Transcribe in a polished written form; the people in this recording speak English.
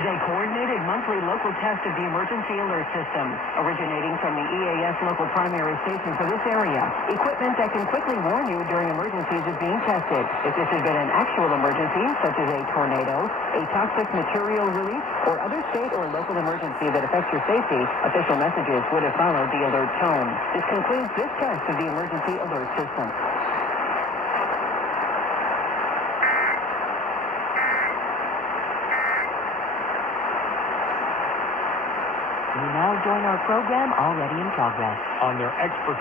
A coordinated monthly local test of the emergency alert system, originating from the EAS local primary station for this area. Equipment that can quickly warn you during emergencies is being tested. If this had been an actual emergency, such as a tornado, a toxic material release, or other state or local emergency that affects your safety, official messages would have followed the alert tone. This concludes this test of the emergency alert system. We now join our program already in progress. On their expert